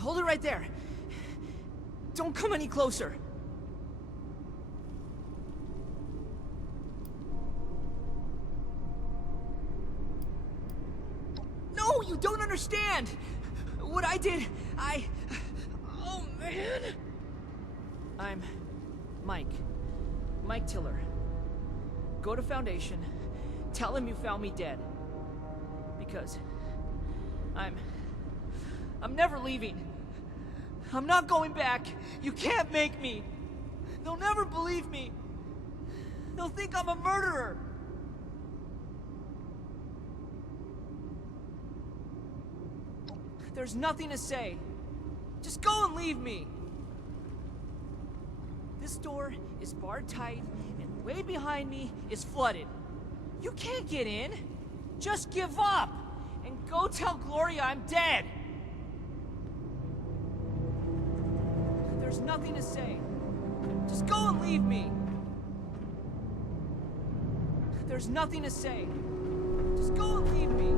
Hold it right there. Don't come any closer. No, you don't understand! What I did, Oh, man! I'm Mike. Mike Tiller. Go to Foundation. Tell him you found me dead. Because I'm never leaving. I'm not going back. You can't make me. They'll never believe me. They'll think I'm a murderer. There's nothing to say. Just go and leave me. This door is barred tight, and way behind me is flooded. You can't get in. Just give up, and go tell Gloria I'm dead. There's nothing to say. Just go and leave me. There's nothing to say. Just go and leave me.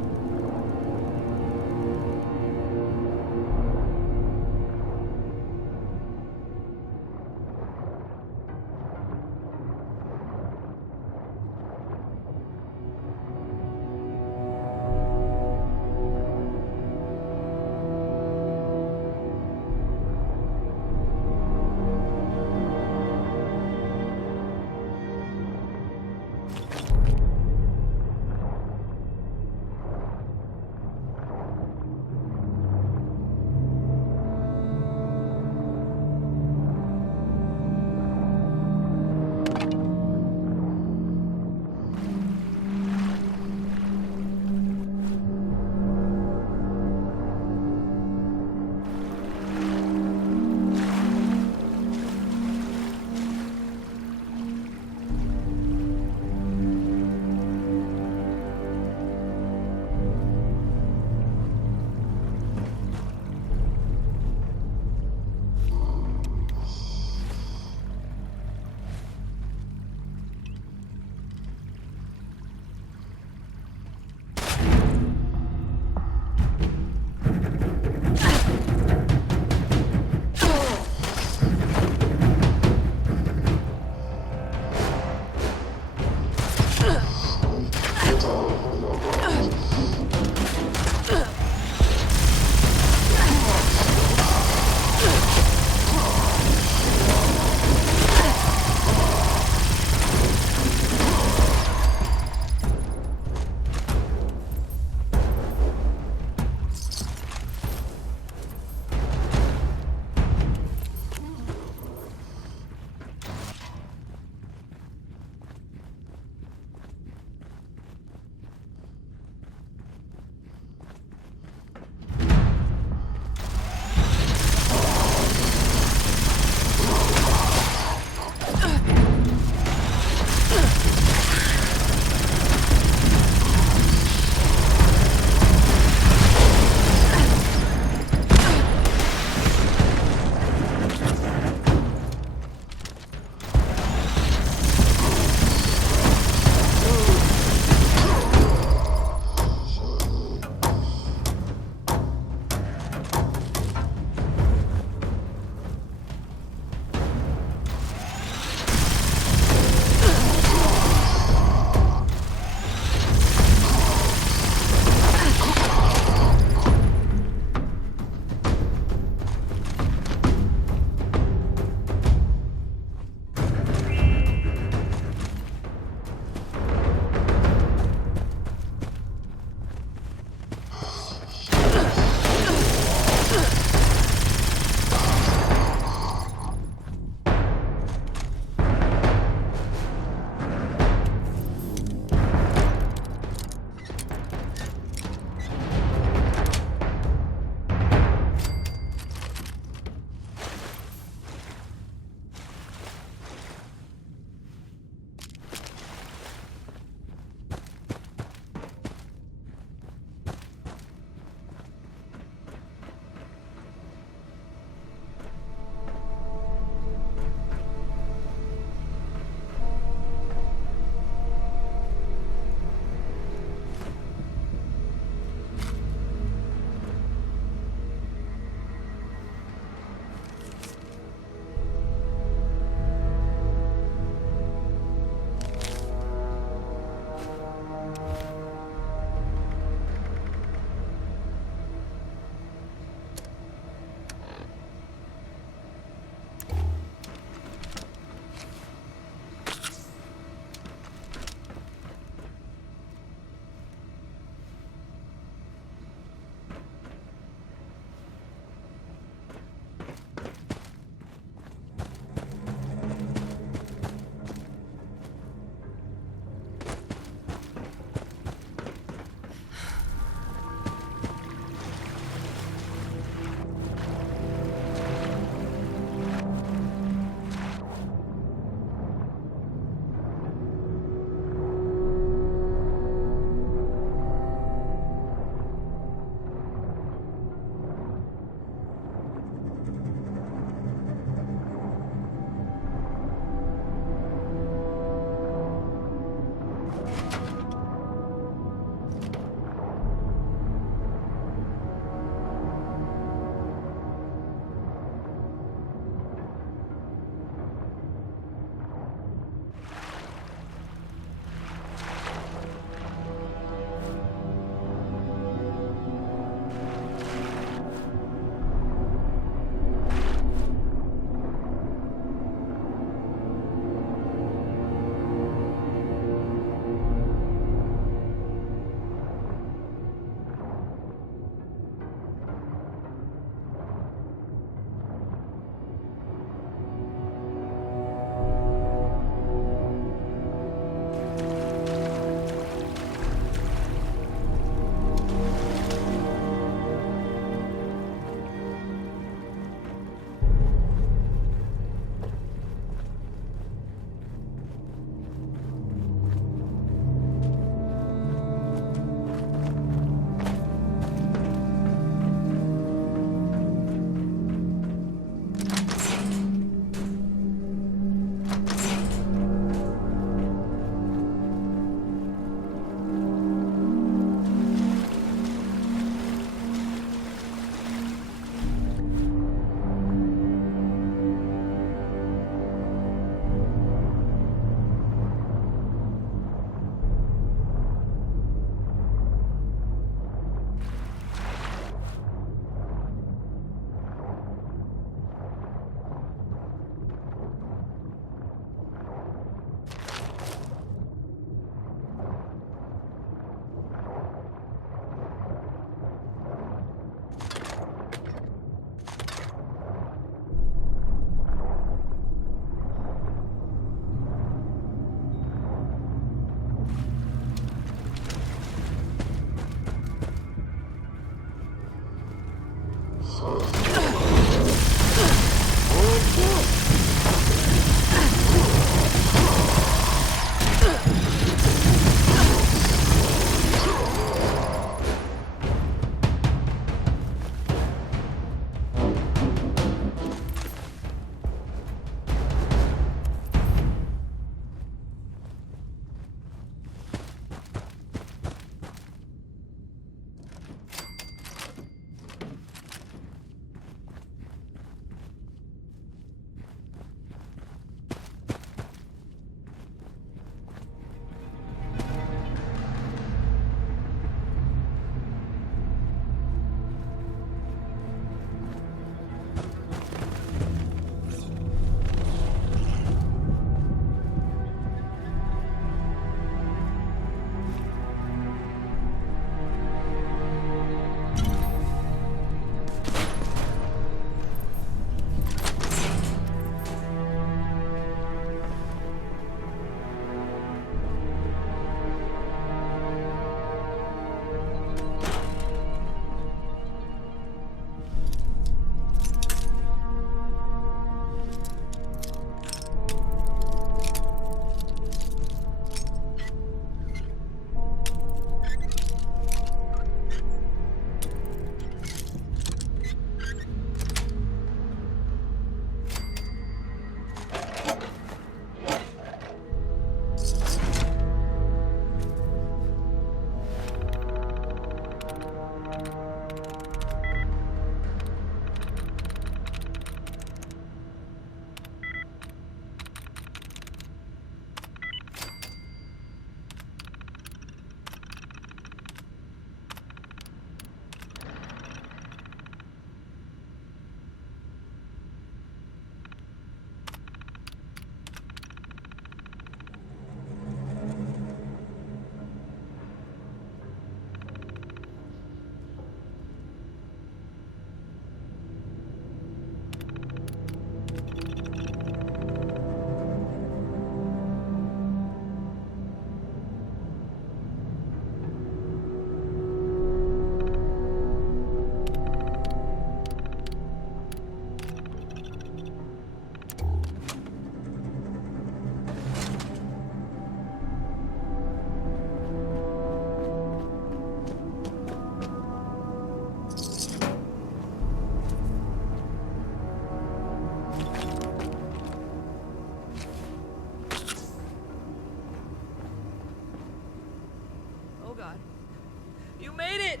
You made it!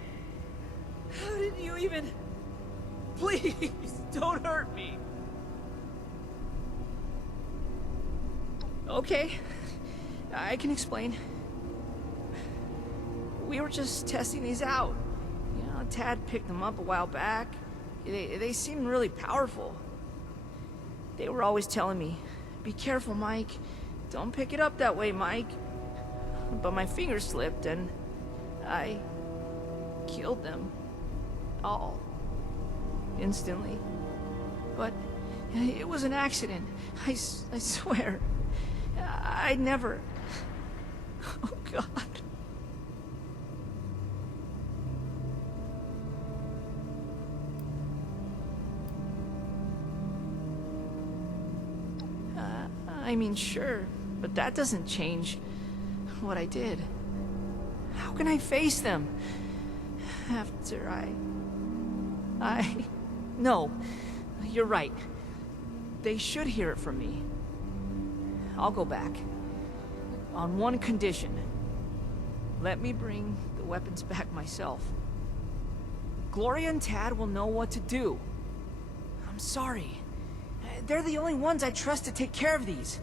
How did you even... Please, don't hurt me. Okay, I can explain. We were just testing these out. You know, Tad picked them up a while back. They seemed really powerful. They were always telling me, "Be careful, Mike. Don't pick it up that way, Mike." But my finger slipped and I killed them all instantly. But it was an accident. I swear. I never... Oh, God. I mean, sure, but that doesn't change what I did. How can I face them after No, you're right. They should hear it from me. I'll go back. On one condition. Let me bring the weapons back myself. Gloria and Tad will know what to do. I'm sorry. They're the only ones I trust to take care of these.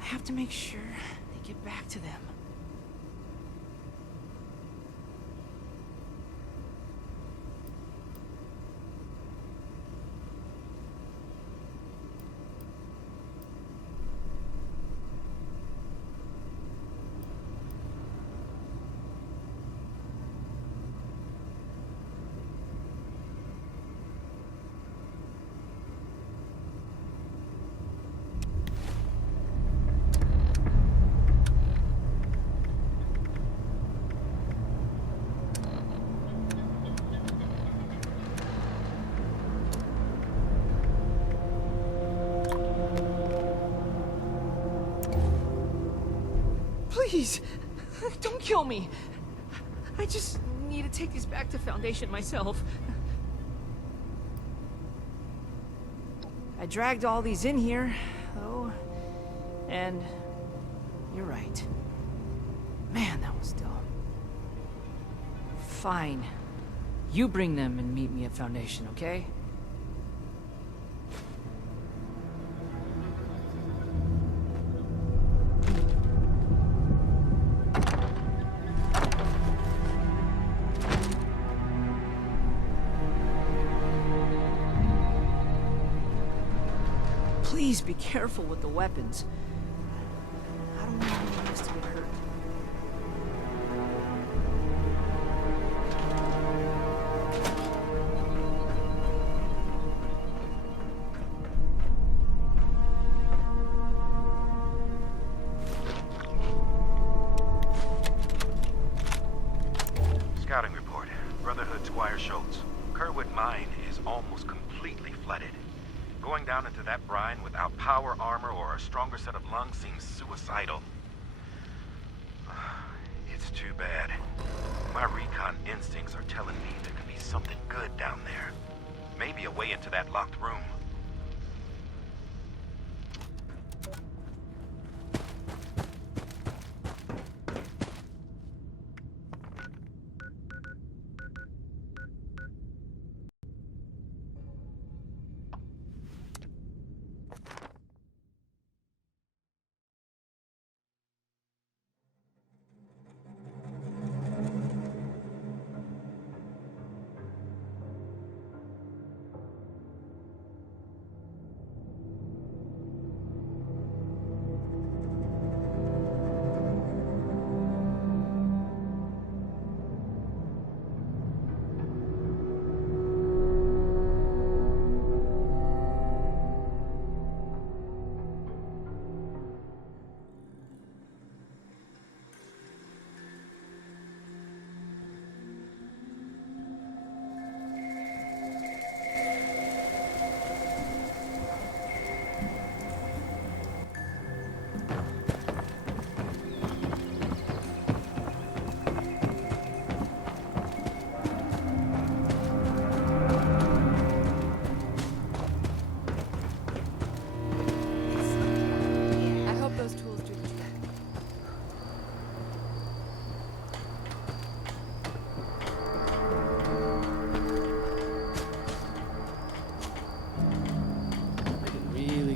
I have to make sure they get back to them. Please, don't kill me. I just need to take these back to Foundation myself. I dragged all these in here, though, and you're right. Man, that was dumb. Fine. You bring them and meet me at Foundation, okay? Please be careful with the weapons. I don't want anyone else to get hurt. Scouting report. Brotherhood Squire Schultz. Kerwood Mine is almost completely flooded. Going down into that brine without power armor or a stronger set of lungs seems suicidal. It's too bad. My recon instincts are telling me there could be something good down there. Maybe a way into that locked room.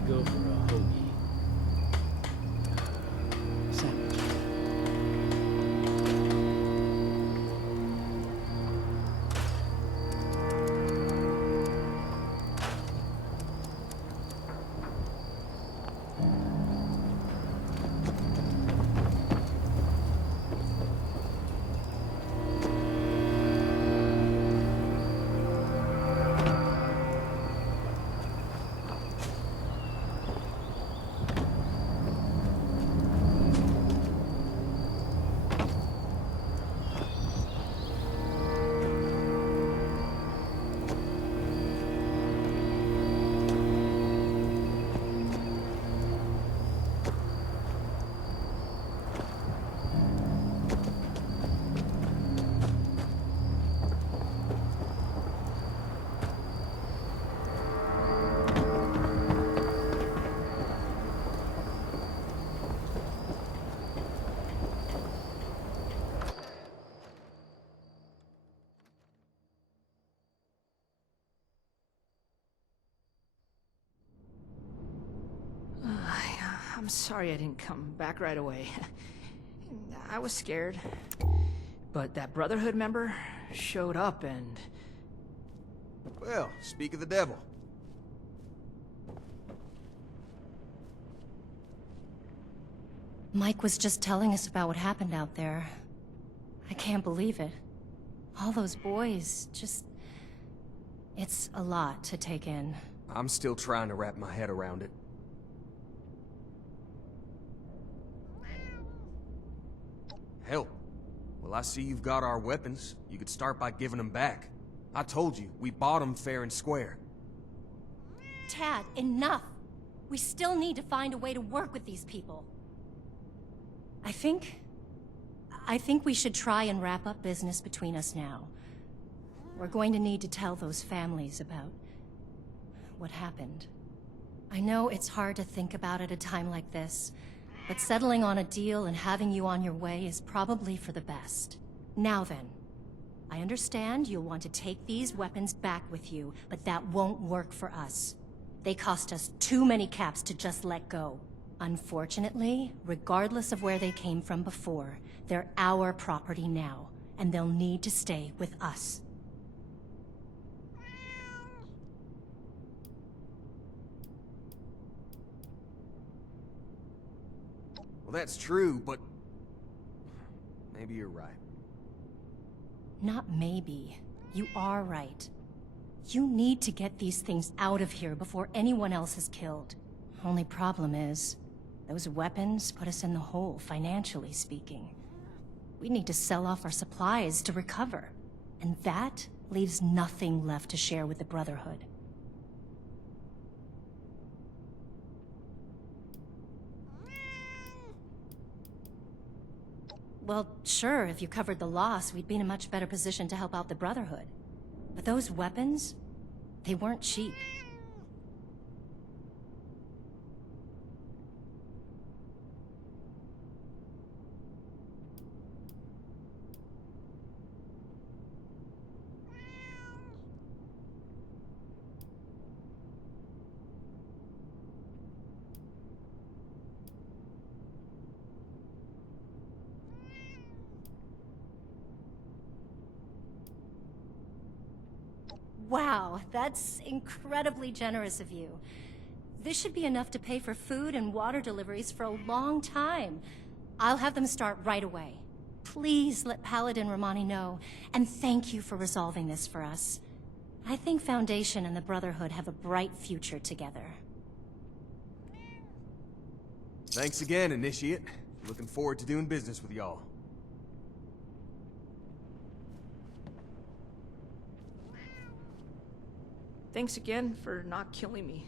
Go for a hoagie. Sandwich. I'm sorry I didn't come back right away. I was scared. But that Brotherhood member showed up and... Well, speak of the devil. Mike was just telling us about what happened out there. I can't believe it. All those boys, just... It's a lot to take in. I'm still trying to wrap my head around it. Hell, well, I see you've got our weapons. You could start by giving them back. I told you, we bought them fair and square. Tad, enough! We still need to find a way to work with these people. I think I think we should try and wrap up business between us now. We're going to need to tell those families about what happened. I know it's hard to think about at a time like this, but settling on a deal and having you on your way is probably for the best. Now then, I understand you'll want to take these weapons back with you, but that won't work for us. They cost us too many caps to just let go. Unfortunately, regardless of where they came from before, they're our property now, and they'll need to stay with us. Well, that's true, but maybe you're right. Not maybe. You are right. You need to get these things out of here before anyone else is killed. Only problem is, those weapons put us in the hole, financially speaking. We need to sell off our supplies to recover. And that leaves nothing left to share with the Brotherhood. Well, sure, if you covered the loss, we'd be in a much better position to help out the Brotherhood. But those weapons, they weren't cheap. Wow, that's incredibly generous of you. This should be enough to pay for food and water deliveries for a long time. I'll have them start right away. Please let Paladin Romani know, and thank you for resolving this for us. I think Foundation and the Brotherhood have a bright future together. Thanks again, Initiate. Looking forward to doing business with y'all. Thanks again for not killing me.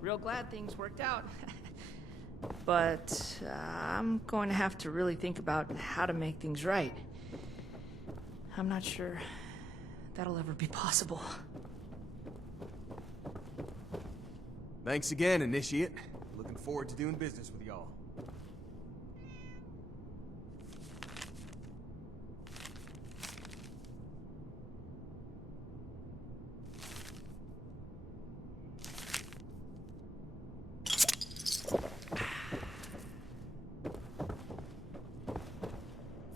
Real glad things worked out. But I'm going to have to really think about how to make things right. I'm not sure that'll ever be possible. Thanks again, Initiate. Looking forward to doing business with y'all.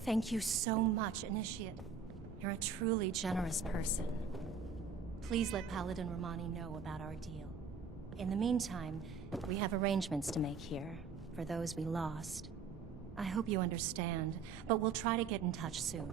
Thank you so much, Initiate. You're a truly generous person. Please let Paladin Romani know about our deal. In the meantime, we have arrangements to make here, for those we lost. I hope you understand, but we'll try to get in touch soon.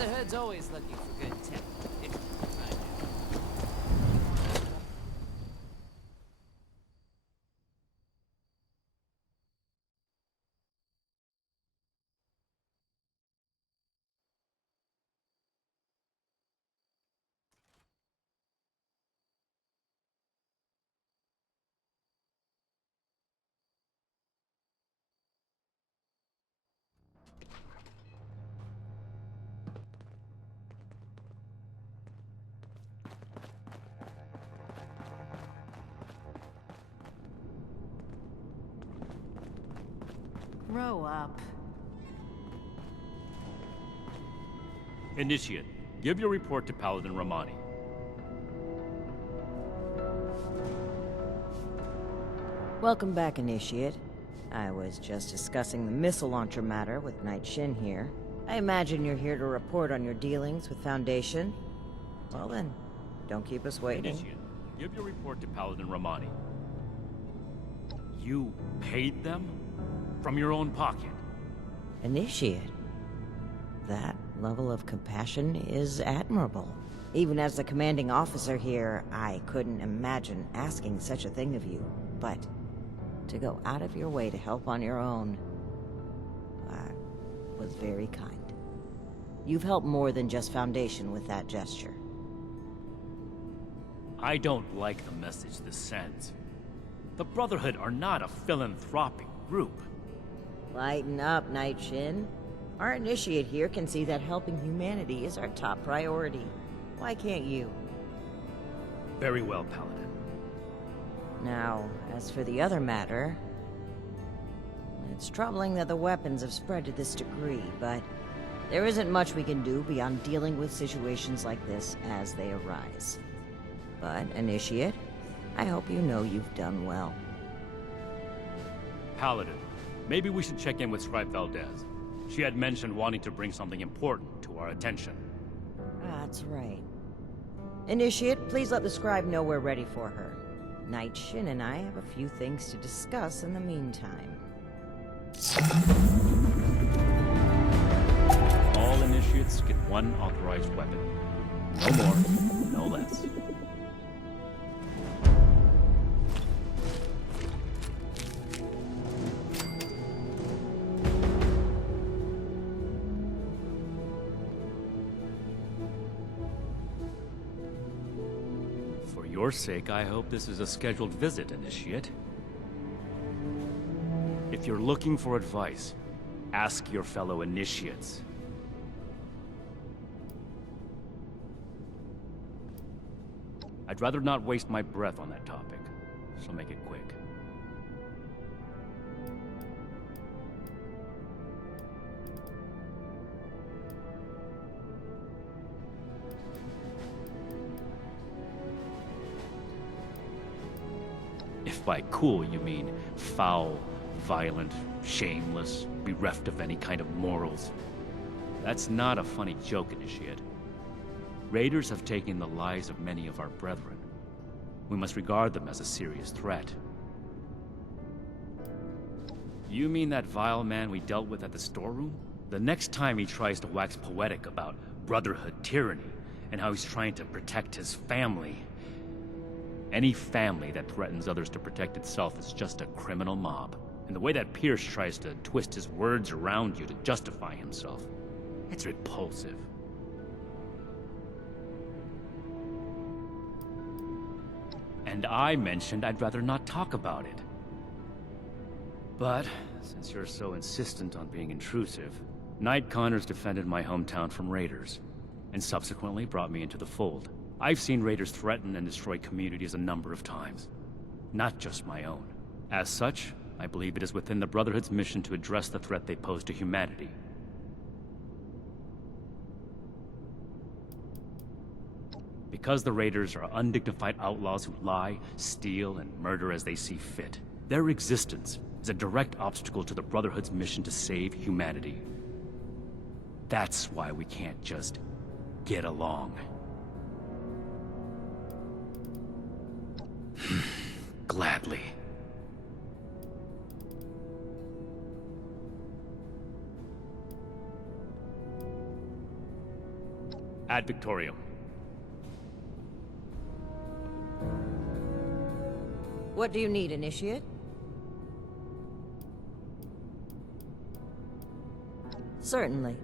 Brotherhood's always looking for good tech. Grow up. Initiate, give your report to Paladin Romani. Welcome back, Initiate. I was just discussing the missile launcher matter with Knight Shin here. I imagine you're here to report on your dealings with Foundation. Well then, don't keep us waiting. Initiate, give your report to Paladin Romani. You paid them? From your own pocket? Initiate. That level of compassion is admirable. Even as the commanding officer here, I couldn't imagine asking such a thing of you. But to go out of your way to help on your own, was very kind. You've helped more than just Foundation with that gesture. I don't like the message this sends. The Brotherhood are not a philanthropic group. Lighten up, Knight Shin. Our Initiate here can see that helping humanity is our top priority. Why can't you? Very well, Paladin. Now, as for the other matter... It's troubling that the weapons have spread to this degree, but there isn't much we can do beyond dealing with situations like this as they arise. But, Initiate, I hope you know you've done well. Paladin, maybe we should check in with Scribe Valdez. She had mentioned wanting to bring something important to our attention. That's right. Initiate, please let the Scribe know we're ready for her. Knight Shin and I have a few things to discuss in the meantime. All Initiates get one authorized weapon. No more, no less. For your sake, I hope this is a scheduled visit, Initiate. If you're looking for advice, ask your fellow Initiates. I'd rather not waste my breath on that topic, so make it quick. If by cool you mean foul, violent, shameless, bereft of any kind of morals. That's not a funny joke, Initiate. Raiders have taken the lives of many of our brethren. We must regard them as a serious threat. You mean that vile man we dealt with at the storeroom? The next time he tries to wax poetic about Brotherhood tyranny and how he's trying to protect his family. Any family that threatens others to protect itself is just a criminal mob. And the way that Pierce tries to twist his words around you to justify himself, it's repulsive. And I mentioned I'd rather not talk about it. But, since you're so insistent on being intrusive, Knight Connors defended my hometown from raiders, and subsequently brought me into the fold. I've seen raiders threaten and destroy communities a number of times, not just my own. As such, I believe it is within the Brotherhood's mission to address the threat they pose to humanity. Because the Raiders are undignified outlaws who lie, steal, and murder as they see fit, their existence is a direct obstacle to the Brotherhood's mission to save humanity. That's why we can't just get along. Gladly. Ad Victorium. What do you need, Initiate? Certainly.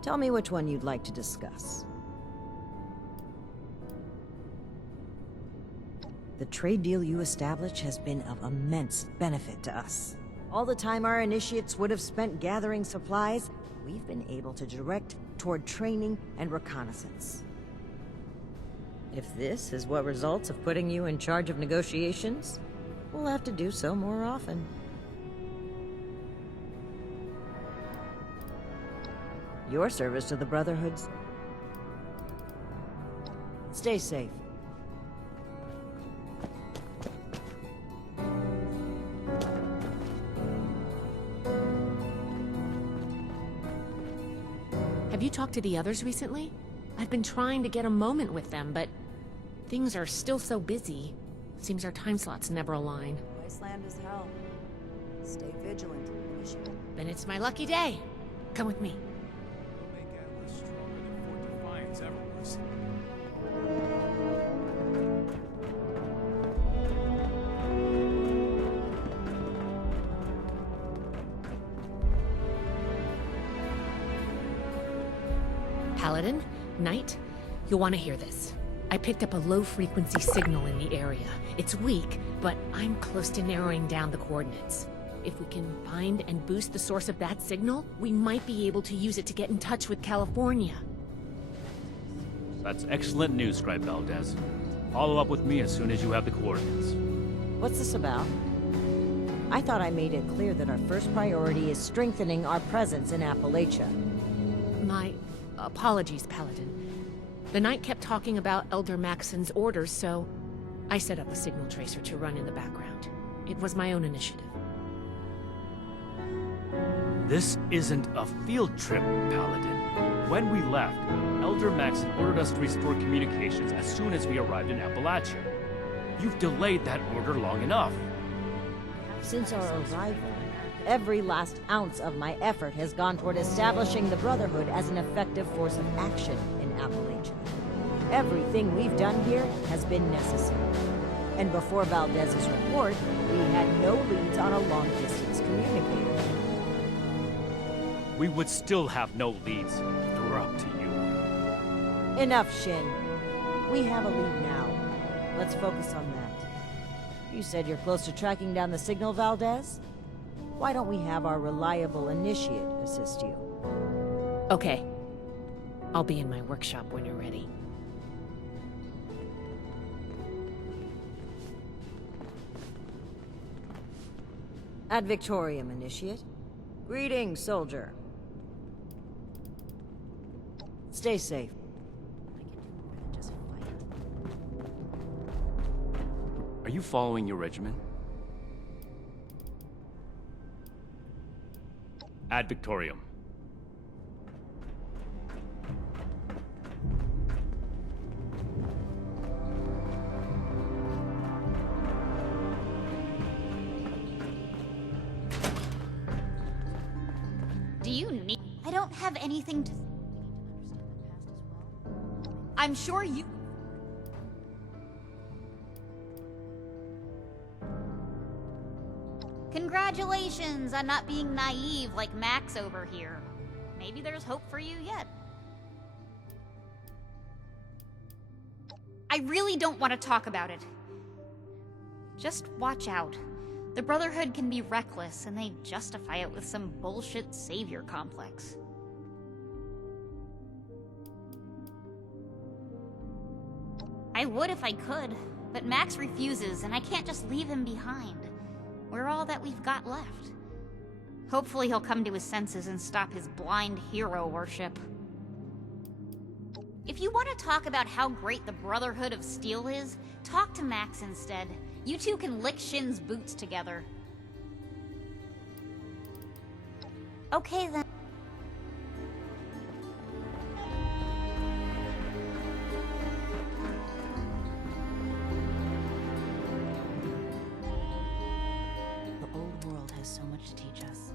Tell me which one you'd like to discuss. The trade deal you established has been of immense benefit to us. All the time our initiates would have spent gathering supplies, we've been able to direct toward training and reconnaissance. If this is what results of putting you in charge of negotiations, we'll have to do so more often. Your service to the Brotherhood's... Stay safe. Have you talked to the others recently? I've been trying to get a moment with them, but things are still so busy. Seems our time slots never align. Wasteland is hell. Stay vigilant, Initiate. Then it's my lucky day. Come with me. Make Atlas stronger than Fort Defiance ever was. Paladin, Knight, you'll want to hear this. I picked up a low-frequency signal in the area. It's weak, but I'm close to narrowing down the coordinates. If we can find and boost the source of that signal, we might be able to use it to get in touch with California. That's excellent news, Scribe Valdez. Follow up with me as soon as you have the coordinates. What's this about? I thought I made it clear that our first priority is strengthening our presence in Appalachia. My apologies, Paladin. The Knight kept talking about Elder Maxson's orders, so I set up a signal tracer to run in the background. It was my own initiative. This isn't a field trip, Paladin. When we left, Elder Maxson ordered us to restore communications as soon as we arrived in Appalachia. You've delayed that order long enough. Since our arrival, every last ounce of my effort has gone toward establishing the Brotherhood as an effective force of action in Appalachia. Everything we've done here has been necessary. And before Valdez's report, we had no leads on a long-distance communicator. We would still have no leads if it were up to you. Enough, Shin. We have a lead now. Let's focus on that. You said you're close to tracking down the signal, Valdez? Why don't we have our reliable initiate assist you? Okay. I'll be in my workshop when you're ready. Ad Victorium, Initiate. Greetings, soldier. Stay safe. Just fight. Are you following your regiment? Ad Victorium. Do you need... I don't have anything to... I'm sure you... Congratulations on not being naive like Max over here. Maybe there's hope for you yet. I really don't want to talk about it. Just watch out. The Brotherhood can be reckless, and they justify it with some bullshit savior complex. I would if I could, but Max refuses, and I can't just leave him behind. We're all that we've got left. Hopefully he'll come to his senses and stop his blind hero worship. If you want to talk about how great the Brotherhood of Steel is, talk to Max instead. You two can lick Shin's boots together. Okay then. The old world has so much to teach us.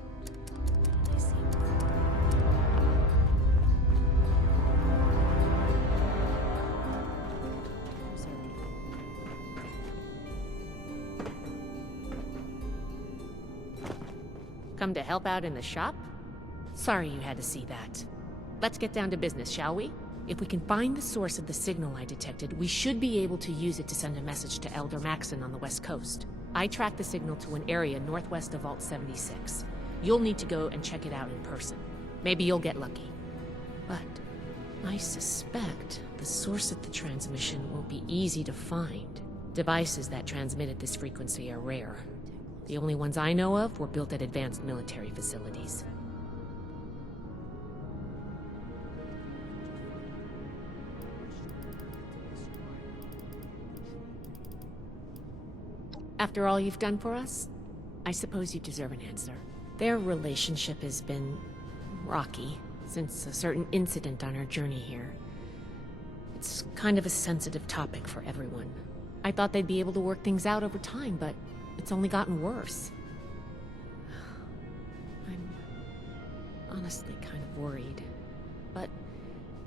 I Come to help out in the shop? Sorry you had to see that. Let's get down to business, shall we? If we can find the source of the signal I detected, we should be able to use it to send a message to Elder Maxon on the west coast. I tracked the signal to an area northwest of Vault 76. You'll need to go and check it out in person. Maybe you'll get lucky. But I suspect the source of the transmission won't be easy to find. Devices that transmit at this frequency are rare. The only ones I know of were built at advanced military facilities. After all you've done for us, I suppose you deserve an answer. Their relationship has been rocky since a certain incident on our journey here. It's kind of a sensitive topic for everyone. I thought they'd be able to work things out over time, but it's only gotten worse. I'm honestly kind of worried. But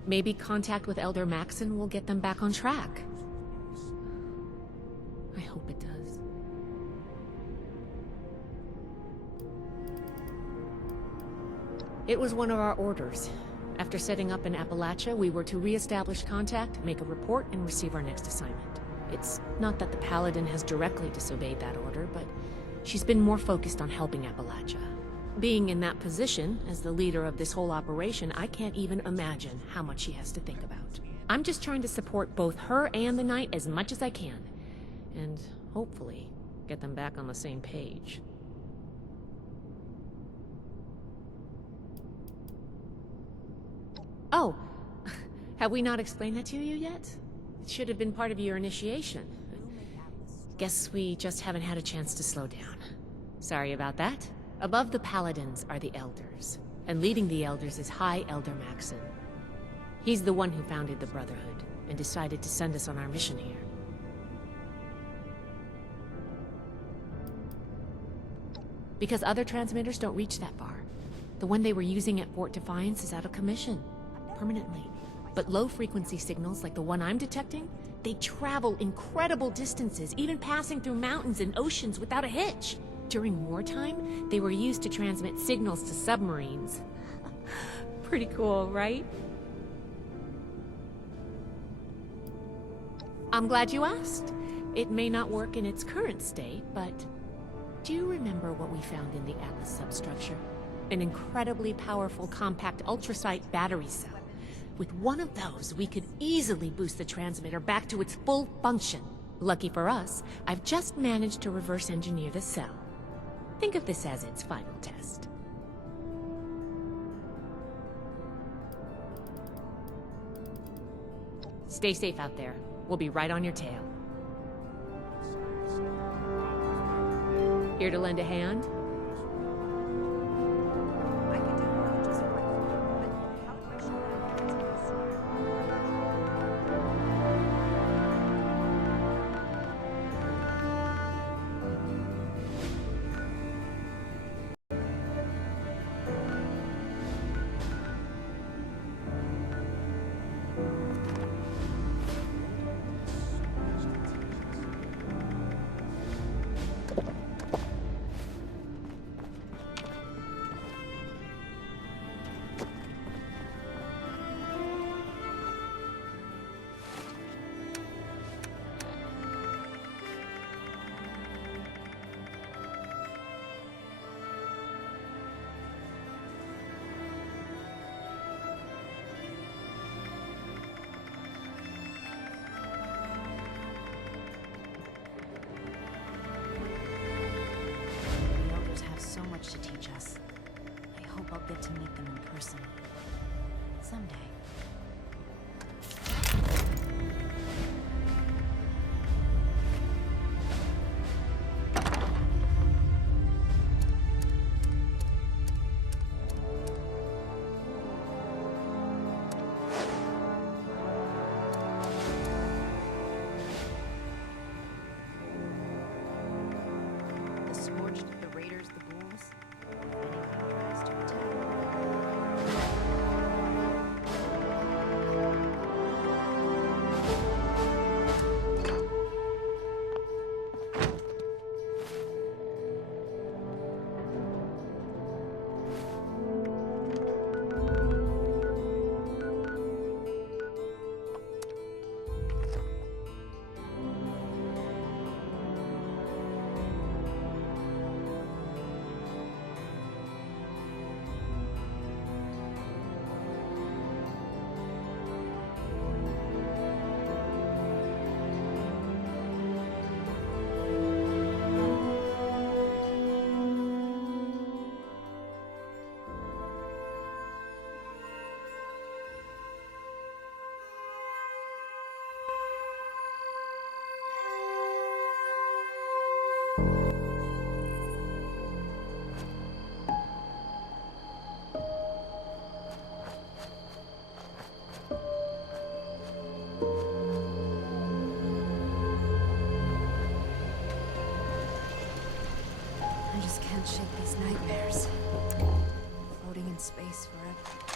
maybe contact with Elder Maxon will get them back on track. I hope it does. It was one of our orders. After setting up in Appalachia, we were to re-establish contact, make a report, and receive our next assignment. It's not that the Paladin has directly disobeyed that order, but she's been more focused on helping Appalachia. Being in that position, as the leader of this whole operation, I can't even imagine how much she has to think about. I'm just trying to support both her and the Knight as much as I can, and hopefully get them back on the same page. Oh, have we not explained that to you yet? It should have been part of your initiation. Guess we just haven't had a chance to slow down. Sorry about that. Above the Paladins are the Elders, and leading the Elders is High Elder Maxon. He's the one who founded the Brotherhood, and decided to send us on our mission here. Because other transmitters don't reach that far. The one they were using at Fort Defiance is out of commission. Permanently. But low-frequency signals like the one I'm detecting, they travel incredible distances, even passing through mountains and oceans without a hitch. During wartime, they were used to transmit signals to submarines. Pretty cool, right? I'm glad you asked. It may not work in its current state, but do you remember what we found in the Atlas substructure? An incredibly powerful compact ultrasite battery cell. With one of those, we could easily boost the transmitter back to its full function. Lucky for us, I've just managed to reverse engineer the cell. Think of this as its final test. Stay safe out there. We'll be right on your tail. Here to lend a hand? So much to teach us. I hope I'll get to meet them in person. Someday. The Scorched, the Raiders, the Ghouls. Anything tries to attack. just can't shake these nightmares. Floating in space forever.